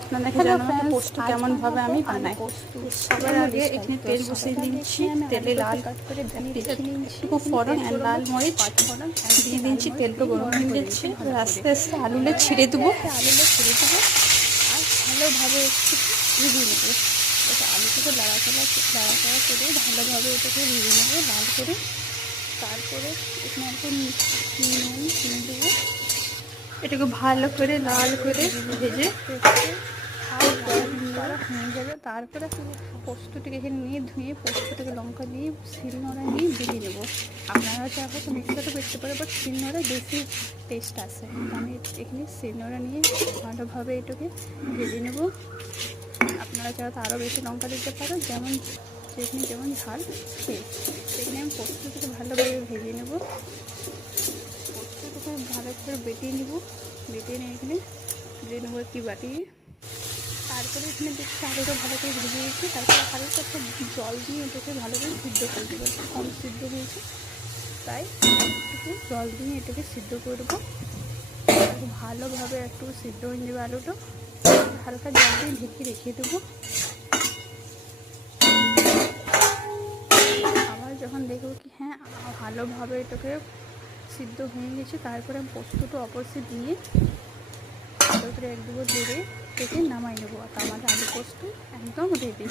আপনাদেরকে জানাবো পোস্ত কেমন ভাবে আমি বানাই। সবার আগে এখানে তেল বসিয়ে দিচ্ছি, তেলে লাল একটু ফোড়ন আর লাল মরিচ দিয়ে দিচ্ছি, তেলটা গরম হয়ে দিচ্ছি। আস্তে আস্তে আলুলে ছিঁড়ে দেবো, আর ভালোভাবে একটু ভেজে নেবো। এটা আলুটাকে লাড়াচাড়া করে ভালোভাবে এটাকে ভেজে নেবো লাল করে। তারপরে এখানে একটু নুন দেবো, এটাকে ভালো করে লাল করে ভেজে হয়ে যাবে। তারপরে পোস্তটাকে এখানে নিয়ে ধুয়ে পোস্তটাকে লঙ্কা দিয়ে শিলনোড়া নিয়ে বেটে নেবো। আপনারা চাইলে তো মিক্সারও বেটতে পারে, বাট শিলনোড়ায় বেশি টেস্ট আসে। আমি এখানে শিলনোড়া নিয়ে ভালোভাবে এটাকে ভেজে নেবো। আপনারা চাইলে তো আরও বেশি লঙ্কা দিতে পারো, যেমন ঝাল সেই। এখানে আমি পোস্তটাকে ভালোভাবে ভেজে নেব, পোস্তটাকে ভালো করে বেটে নিয়ে এখানে দিয়ে নেবো একটি বাটি। তারপরে এখানে দেখছি আলুটা ভালো করে ভেজে দিয়েছি। তারপরে হালকা একটা জল দিয়ে এটাকে ভালো করে সিদ্ধ করে দেবো। একটু কম সিদ্ধ হয়েছে, তাই একটু জল দিয়ে এটাকে সিদ্ধ করবো। ভালোভাবে একটু সিদ্ধ হয়ে যাবে আলুটা, হালকা জল দিয়ে ঢেকে রেখে দেবো। আবার যখন দেখবো কি হ্যাঁ ভালোভাবে এটাকে সিদ্ধ হয়ে গেছে, তারপরে আমি পোস্তটা অপরসে দিয়ে ভালো করে এক দুবার ধরে থেকে নামাই নেবো। আর আমাদের আলু পোস্ত একদম রেডি।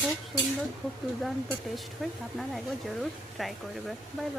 খুব সুন্দর, খুব দুর্দান্ত টেস্ট হয়। আপনারা একবার জরুর ট্রাই করবেন। Bye bye.